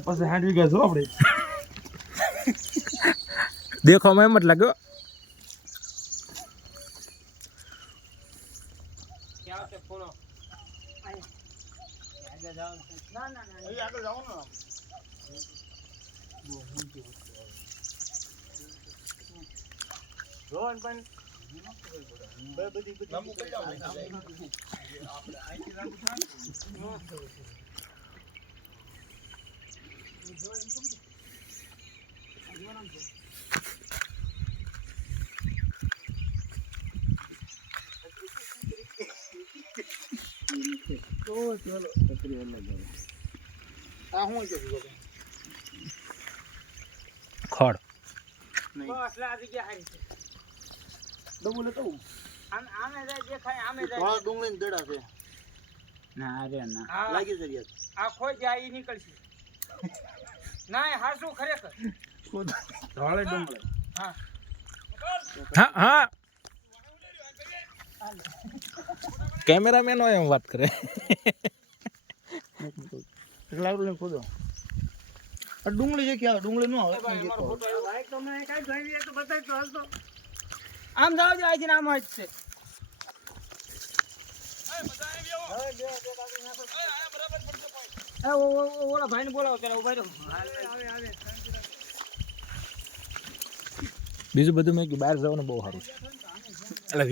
પછી 60 વીઘા છો આપણે દેખો મેં એમ જ લાગ્યો ખડ ડુંગળી દડા છે ના રે ના લાગી જરિયા આ ખોઈ જાય ઈ નીકળશે ના હાસુ ખરેખર ધોળે ડુંગળી હા હા હા કેમેરામેન હોય એમ વાત કરે લાવડું ખોદો આ ડુંગળી છે કે આ ડુંગળી નો આવે આમ જાવ જાય છે આમ જ છે ઓલા ભાઈ ને બોલાવો ત્યારે ઉભા રહો બીજું બધું મેં બહાર જવાનું બહુ સારું છે એટલે